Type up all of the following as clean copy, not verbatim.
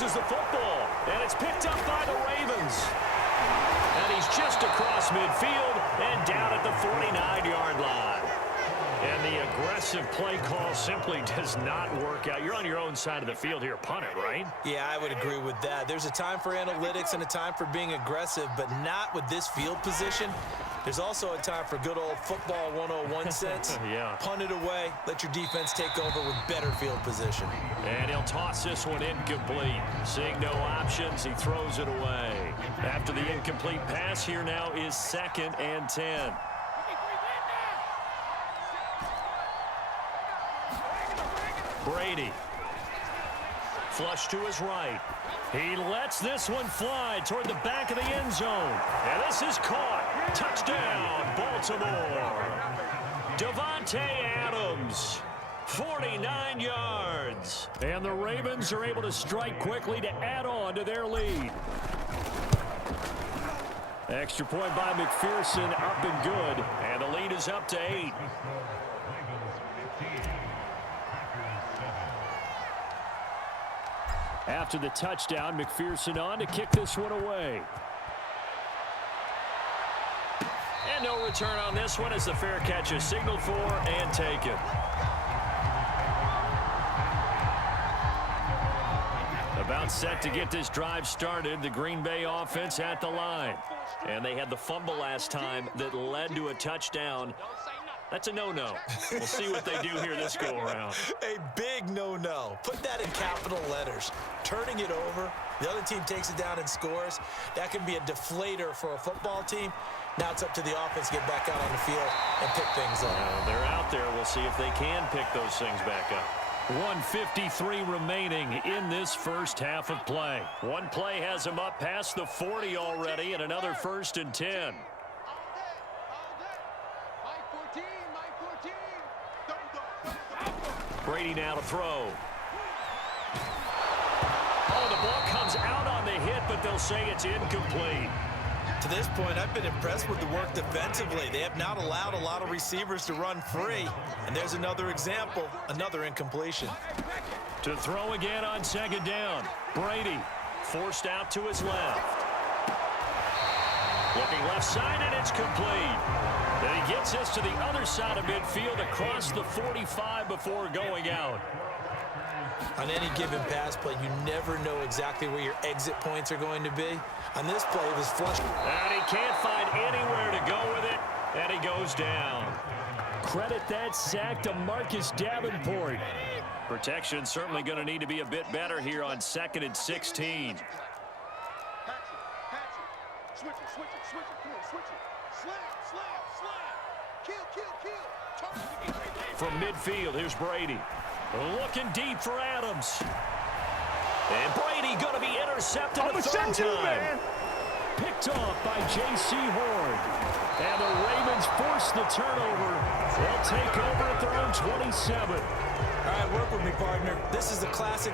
loses the football, and it's picked up by the Ravens. And he's just across midfield and down at the 49-yard line. And the aggressive play call simply does not work out. You're on your own side of the field here. Punt it, right? Yeah, I would agree with that. There's a time for analytics and a time for being aggressive, but not with this field position. There's also a time for good old football 101 sense. Yeah. Punt it away. Let your defense take over with better field position. And he'll toss this one incomplete. Seeing no options, he throws it away. After the incomplete pass, here now is 2nd and 10. Brady. Flush to his right. He lets this one fly toward the back of the end zone. And this is caught. Touchdown, Baltimore. Davante Adams, 49 yards. And the Ravens are able to strike quickly to add on to their lead. Extra point by McPherson, up and good. And the lead is up to 8. After the touchdown, McPherson on to kick this one away. And no return on this one as the fair catch is signaled for and taken. About set to get this drive started, the Green Bay offense at the line. And they had the fumble last time that led to a touchdown. That's a no-no. We'll see what they do here this go-around. A big no-no. Put that in capital letters. Turning it over, the other team takes it down and scores. That can be a deflator for a football team. Now it's up to the offense to get back out on the field and pick things up. They're out there. We'll see if they can pick those things back up. 1:53 remaining in this first half of play. One play has them up past the 40 already, and another 1st and 10. Brady now to throw. Oh, the ball comes out on the hit, but they'll say it's incomplete. To this point, I've been impressed with the work defensively. They have not allowed a lot of receivers to run free. And there's another example, another incompletion. To throw again on 2nd down. Brady forced out to his left. Looking left side, and it's complete. And he gets this to the other side of midfield across the 45 before going out. On any given pass play, you never know exactly where your exit points are going to be. On this play, it was flushed. And he can't find anywhere to go with it, and he goes down. Credit that sack to Marcus Davenport. Protection certainly going to need to be a bit better here on 2nd and 16. From midfield, here's Brady. Looking deep for Adams. And Brady going to be intercepted a 3rd time. Picked off by J.C. Horn. And the Ravens force the turnover. They'll take over at their own 27. All right, work with me, partner. This is the classic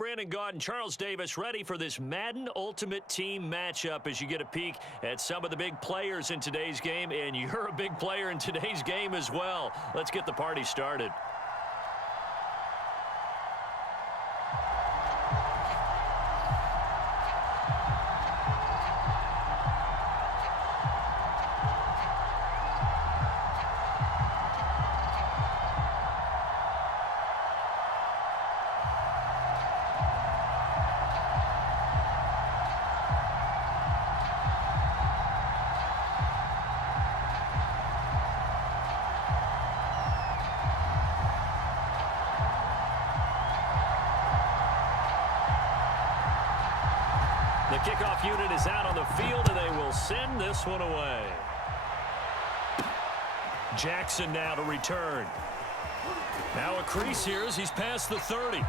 Brandon Gaudin, Charles Davis, ready for this Madden Ultimate Team matchup as you get a peek at some of the big players in today's game, and you're a big player in today's game as well. Let's get the party started. The kickoff unit is out on the field, and they will send this one away. Jackson now to return. Now a crease here as he's past the 30.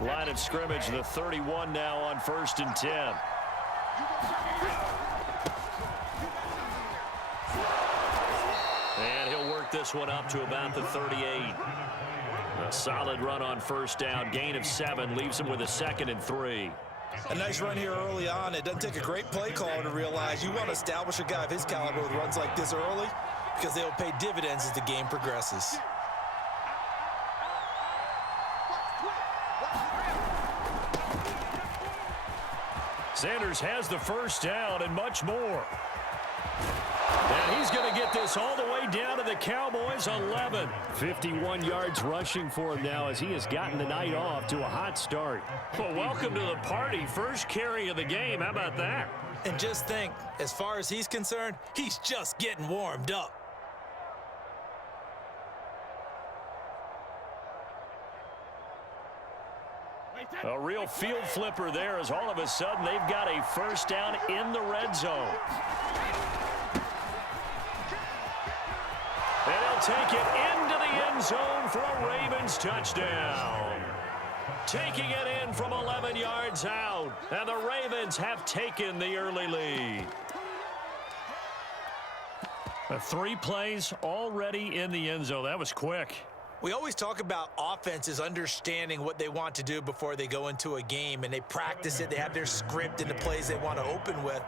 Line of scrimmage, the 31 now on 1st and 10. And he'll work this one up to about the 38. A solid run on 1st down. Gain of 7 leaves him with a 2nd and 3. A nice run here early on. It doesn't take a great play caller to realize you want to establish a guy of his caliber with runs like this early because they'll pay dividends as the game progresses. Sanders has the 1st down and much more. And he's going to get this all the way down to the Cowboys' 11. 51 yards rushing for him now as he has gotten the night off to a hot start. Well, welcome to the party. First carry of the game. How about that? And just think, as far as he's concerned, he's just getting warmed up. A real field flipper there as all of a sudden they've got a 1st down in the red zone. And they'll take it into the end zone for a Ravens touchdown. Taking it in from 11 yards out. And the Ravens have taken the early lead. 3 plays already in the end zone. That was quick. We always talk about offenses understanding what they want to do before they go into a game, and they practice it. They have their script and the plays they want to open with.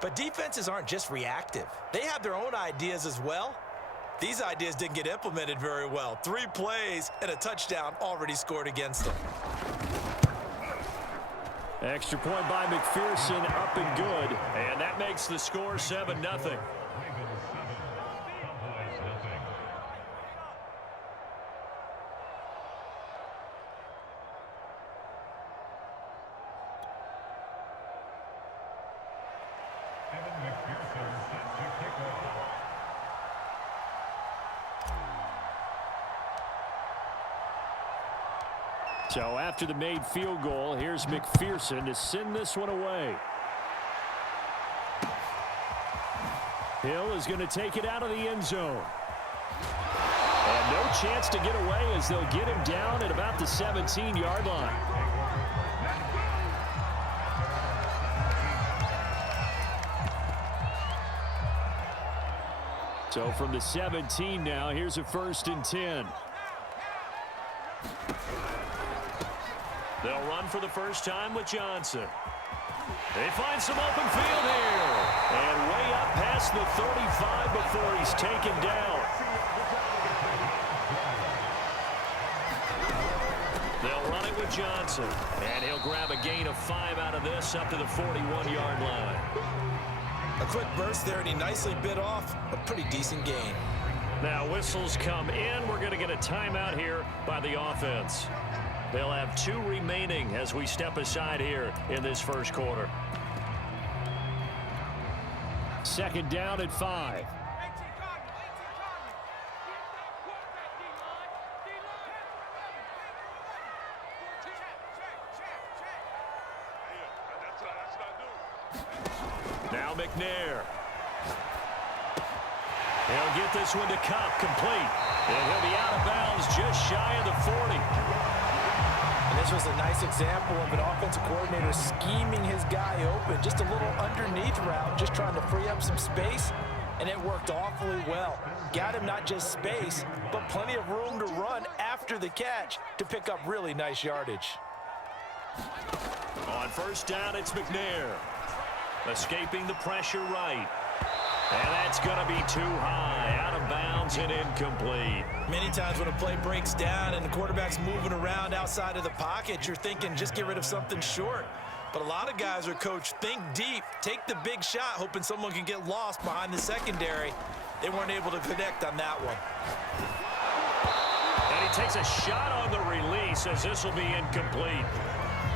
But defenses aren't just reactive. They have their own ideas as well. These ideas didn't get implemented very well. 3 plays and a touchdown already scored against them. Extra point by McPherson, up and good. And that makes the score 7-0. So after the made field goal, here's McPherson to send this one away. Hill is going to take it out of the end zone. And no chance to get away as they'll get him down at about the 17-yard line. So from the 17 now, here's a 1st and 10. They'll run for the first time with Johnson. They find some open field here. And way up past the 35 before he's taken down. They'll run it with Johnson. And he'll grab a gain of 5 out of this up to the 41-yard line. A quick burst there, and he nicely bit off a pretty decent gain. Now whistles come in. We're going to get a timeout here by the offense. They'll have 2 remaining as we step aside here in this first quarter. 2nd down at 5. Now McNair. He'll get this one to Cup, complete. And he'll be out of bounds just shy of the 40. And this was a nice example of an offensive coordinator scheming his guy open. Just a little underneath route, just trying to free up some space. And it worked awfully well. Got him not just space, but plenty of room to run after the catch to pick up really nice yardage. On first down, it's McNair. Escaping the pressure right. And that's going to be too high. Out of bounds and incomplete. Many times when a play breaks down and the quarterback's moving around outside of the pocket, you're thinking just get rid of something short. But a lot of guys are coached, think deep, take the big shot, hoping someone can get lost behind the secondary. They weren't able to connect on that one. And he takes a shot on the release as this will be incomplete.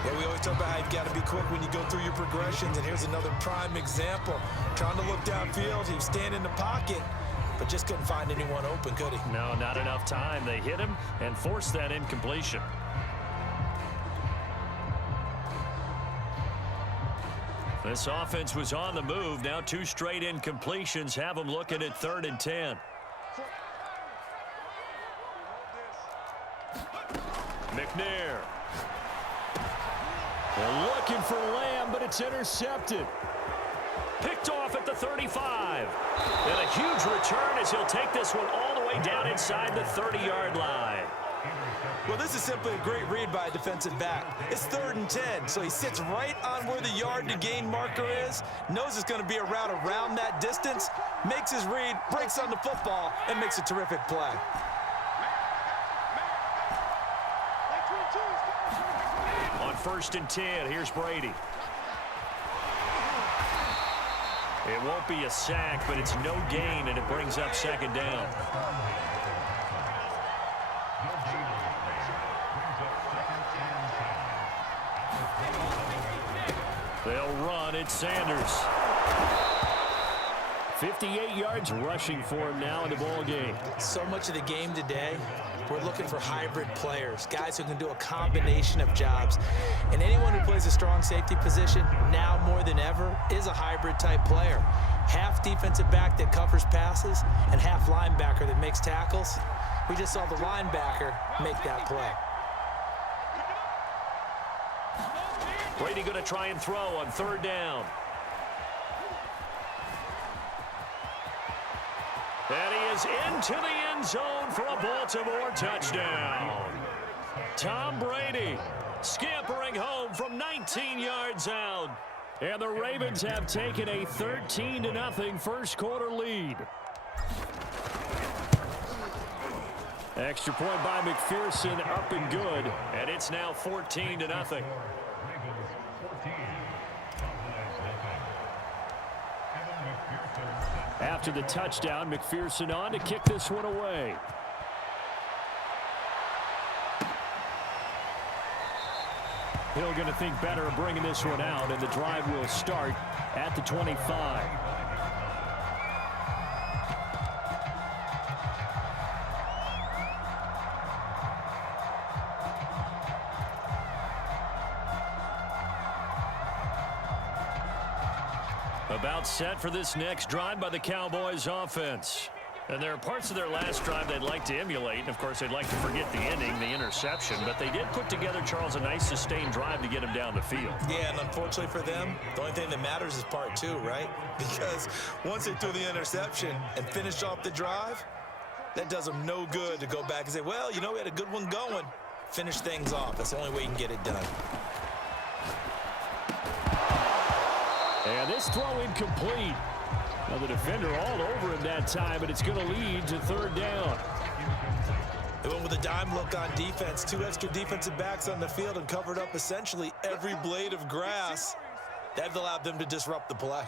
Yeah, we always talk about how you've got to be quick when you go through your progressions, and here's another prime example. Trying to look downfield, he was standing in the pocket, but just couldn't find anyone open, could he? No, not enough time. They hit him and forced that incompletion. This offense was on the move. Now 2 straight incompletions have them looking at 3rd and 10. McNair. They're looking for Lamb, but it's intercepted. Picked off at the 35. And a huge return as he'll take this one all the way down inside the 30-yard line. Well, this is simply a great read by a defensive back. It's 3rd and 10, so he sits right on where the yard-to-gain marker is, knows it's going to be a route around that distance, makes his read, breaks on the football, and makes a terrific play. On 1st and 10, here's Brady. It won't be a sack, but it's no gain, and it brings up 2nd down. They'll run. It's Sanders. 58 yards rushing for him now in the ball game. So much of the game today, we're looking for hybrid players, guys who can do a combination of jobs. And anyone who plays a strong safety position, now more than ever, is a hybrid-type player. Half defensive back that covers passes and half linebacker that makes tackles. We just saw the linebacker make that play. Brady going to try and throw on 3rd down. And he is into the end zone for a Baltimore touchdown. Tom Brady scampering home from 19 yards out. And the Ravens have taken a 13-0 first quarter lead. Extra point by McPherson, up and good. And it's now 14-0. After the touchdown, McPherson on to kick this one away. Hill going to think better of bringing this one out, and the drive will start at the 25. About set for this next drive by the Cowboys offense. And there are parts of their last drive they'd like to emulate. And, of course, they'd like to forget the ending, the interception. But they did put together, Charles, a nice sustained drive to get him down the field. Yeah, and unfortunately for them, the only thing that matters is part 2, right? Because once they threw the interception and finished off the drive, that does them no good to go back and say, well, you know, we had a good one going. Finish things off. That's the only way you can get it done. And this throw incomplete. Now the defender all over him that time, but it's going to lead to 3rd down. They went with a dime look on defense. 2 extra defensive backs on the field and covered up essentially every blade of grass. That allowed them to disrupt the play.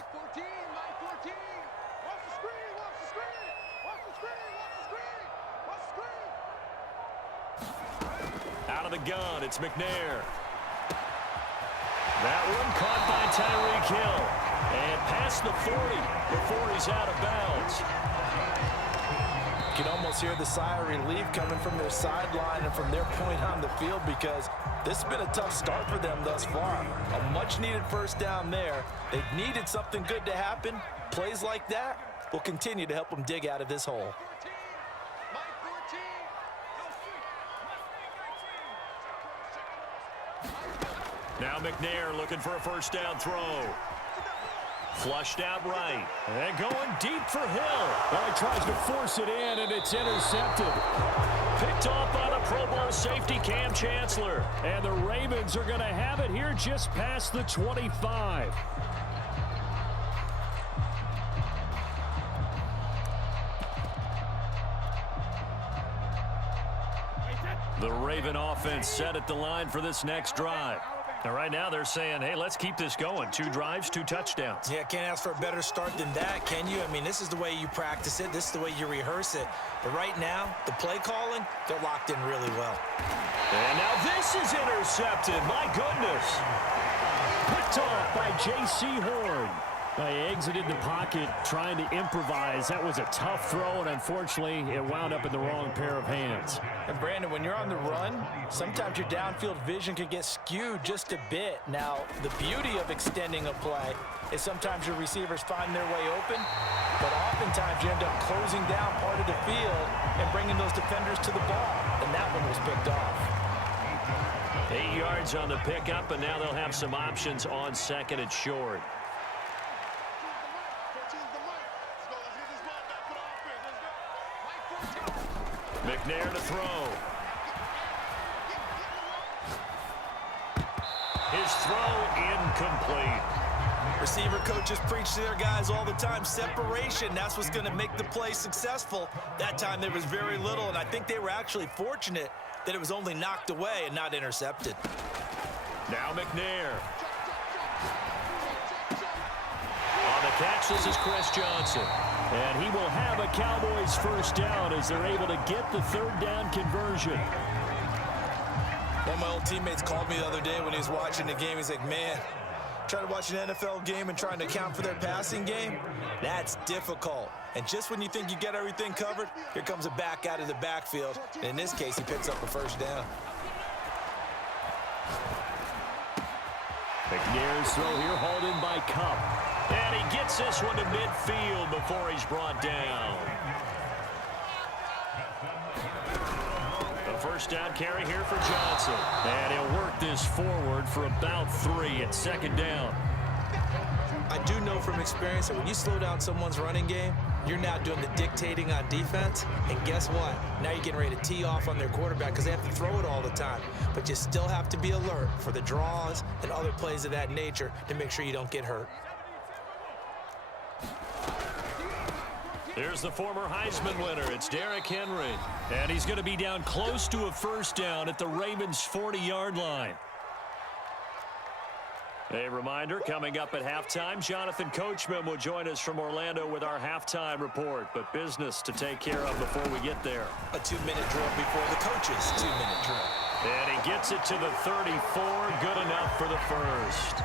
Out of the gun, it's McNair. That one caught by Tyreek Hill. And past the 40 before he's out of bounds. You can almost hear the sigh of relief coming from their sideline and from their point on the field, because this has been a tough start for them thus far. A much-needed first down there. They've needed something good to happen. Plays like that will continue to help them dig out of this hole. Now McNair looking for a first down throw. Flushed out right. And going deep for Hill. Well, he tries to force it in, and it's intercepted. Picked off by the Pro Bowl safety Cam Chancellor. And the Ravens are going to have it here just past the 25. The Raven offense set at the line for this next drive. Now, right now, they're saying, hey, let's keep this going. 2 drives, 2 touchdowns. Yeah, can't ask for a better start than that, can you? I mean, this is the way you practice it. This is the way you rehearse it. But right now, the play calling, they're locked in really well. And now this is intercepted. My goodness. Picked off by J.C. Horn. He exited the pocket trying to improvise. That was a tough throw, and unfortunately, it wound up in the wrong pair of hands. And Brandon, when you're on the run, sometimes your downfield vision can get skewed just a bit. Now, the beauty of extending a play is sometimes your receivers find their way open, but oftentimes you end up closing down part of the field and bringing those defenders to the ball, and that one was picked off. 8 yards on the pickup, and now they'll have some options on second and short. McNair to throw. His throw incomplete. Receiver coaches preach to their guys all the time. Separation, that's what's going to make the play successful. That time there was very little, and I think they were actually fortunate that it was only knocked away and not intercepted. Now McNair. On the catch, this is Chris Johnson. And he will have a Cowboys first down as they're able to get the third down conversion. One of my old teammates called me the other day when he was watching the game. He's like, man, trying to watch an NFL game and trying to account for their passing game, that's difficult. And just when you think you get everything covered, here comes a back out of the backfield. And in this case, he picks up a first down. McNair's throw here hauled in by Cup. And he gets this one to midfield before he's brought down. A first down carry here for Johnson. And he'll work this forward for about 3 at second down. I do know from experience that when you slow down someone's running game, you're now doing the dictating on defense. And guess what? Now you're getting ready to tee off on their quarterback because they have to throw it all the time. But you still have to be alert for the draws and other plays of that nature to make sure you don't get hurt. Here's the former Heisman winner. It's Derrick Henry. And he's going to be down close to a first down at the Ravens' 40-yard line. A reminder, coming up at halftime, Jonathan Coachman will join us from Orlando with our halftime report. But business to take care of before we get there. A 2-minute drill before the coach's 2-minute drill. And he gets it to the 34. Good enough for the first.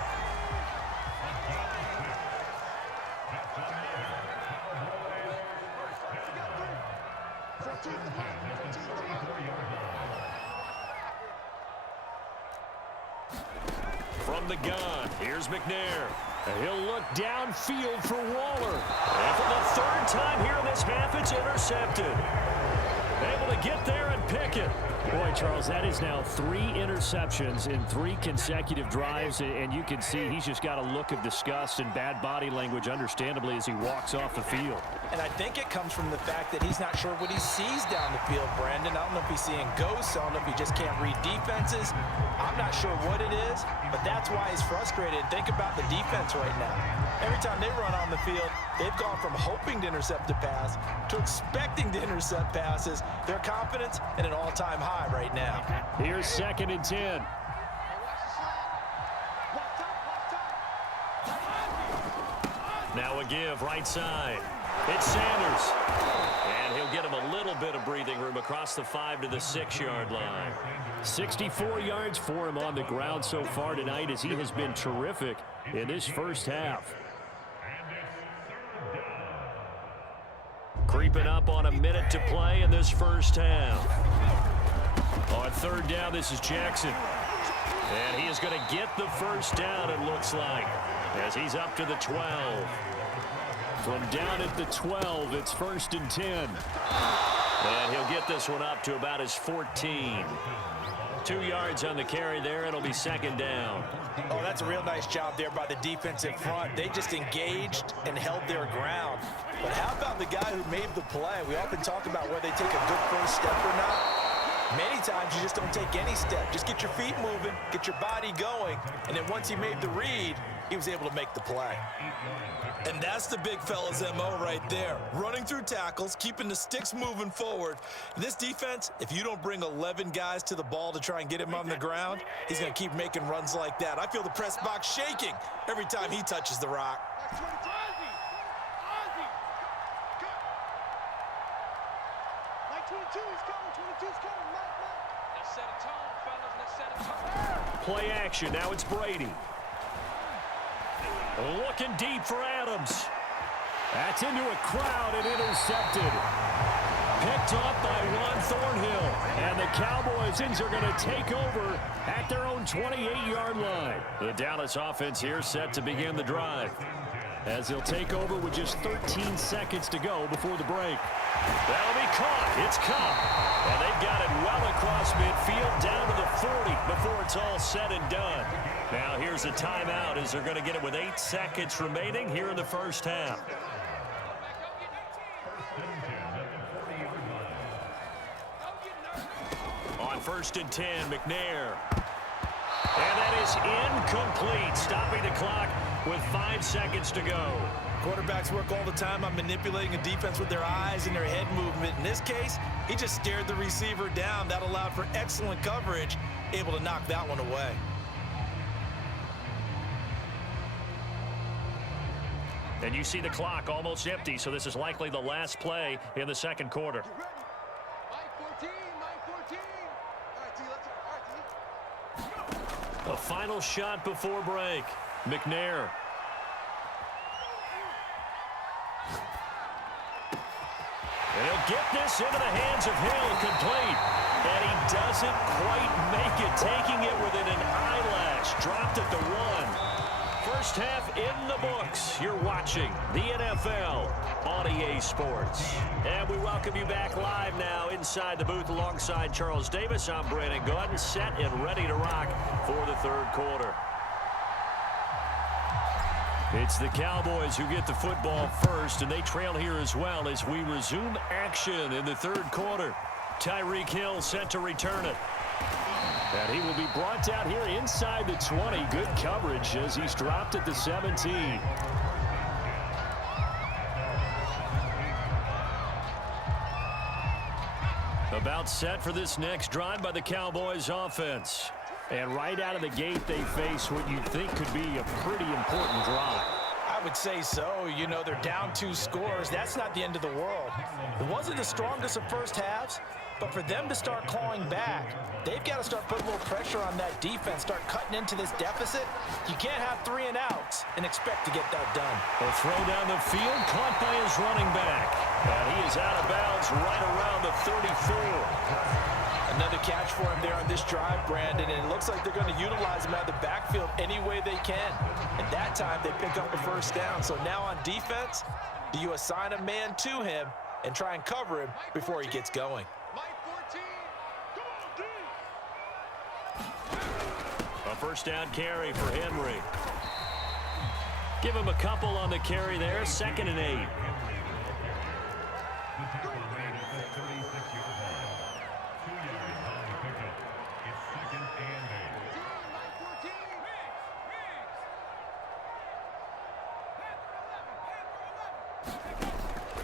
From the gun, here's McNair. And he'll look downfield for Waller. And for the 3rd time here in this half, it's intercepted. Able to get there and pick it. Boy, Charles, that is now 3 interceptions in 3 consecutive drives, and you can see he's just got a look of disgust and bad body language, understandably, as he walks off the field. And I think it comes from the fact that he's not sure what he sees down the field, Brandon. I don't know if he's seeing ghosts. I don't know if he just can't read defenses. I'm not sure what it is, but that's why he's frustrated. Think about the defense right now. Every time they run on the field, they've gone from hoping to intercept a pass to expecting to intercept passes. Their confidence at an all-time high right now. Here's 2nd and 10. Now a give right side. It's Sanders. And he'll get him a little bit of breathing room across the 5 to the 6-yard line. 64 yards for him on the ground so far tonight as he has been terrific in this first half. Creeping up on a minute to play in this first half. On 3rd down, this is Jackson. And he is going to get the first down, it looks like, as he's up to the 12. From down at the 12, it's 1st and 10. And he'll get this one up to about his 14. 2 yards on the carry there. It'll be 2nd down. Oh, that's a real nice job there by the defensive front. They just engaged and held their ground. But how about the guy who made the play? We often talk about whether they take a good first step or not. Many times you just don't take any step. Just get your feet moving, get your body going, and then once he made the read, he was able to make the play. And that's the big fella's MO right there. Running through tackles, keeping the sticks moving forward. This defense, if you don't bring 11 guys to the ball to try and get him on the ground, he's going to keep making runs like that. I feel the press box shaking every time he touches the rock. Play action. Now it's Brady. Looking deep for Adams. That's into a crowd and intercepted. Picked off by Ron Thornhill. And the Cowboys are going to take over at their own 28-yard line. The Dallas offense here set to begin the drive. As they'll take over with just 13 seconds to go before the break. That'll be caught. It's caught. And they've got it well across midfield down to the 40 before it's all said and done. Now here's a timeout as they're going to get it with 8 seconds remaining here in the first half. On 1st and 10, McNair. And that is incomplete, stopping the clock with 5 seconds to go. Quarterbacks work all the time on manipulating a defense with their eyes and their head movement. In this case, he just stared the receiver down. That allowed for excellent coverage, able to knock that one away. And you see the clock almost empty, so this is likely the last play in the second quarter. A final shot before break. McNair. And he'll get this into the hands of Hill, complete. And he doesn't quite make it, taking it within an eyelash. Dropped at the 1. First half in the books. You're watching the NFL on EA Sports. And we welcome you back live now inside the booth alongside Charles Davis. I'm Brandon Gaudin, set and ready to rock for the third quarter. It's the Cowboys who get the football first, and they trail here as well as we resume action in the third quarter. Tyreek Hill set to return it. And he will be brought down here inside the 20. Good coverage as he's dropped at the 17. About set for this next drive by the Cowboys offense. And right out of the gate, they face what you think could be a pretty important drive. I would say so. You know, they're down 2 scores. That's not the end of the world. It wasn't the strongest of first halves, but for them to start clawing back, they've got to start putting a little pressure on that defense, start cutting into this deficit. You can't have 3 and outs and expect to get that done. A throw down the field, caught by his running back. And he is out of bounds right around the 34. Another catch for him there on this drive, Brandon, and it looks like they're going to utilize him out of the backfield any way they can. And that time, they pick up the first down. So now on defense, do you assign a man to him and try and cover him before he gets going? A first down carry for Henry. Give him a couple on the carry there, 2nd and 8.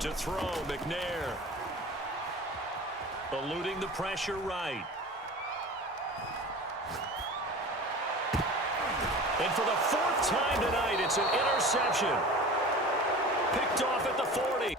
To throw, McNair. Eluding the pressure right. And for the 4th time tonight, it's an interception. Picked off at the 40.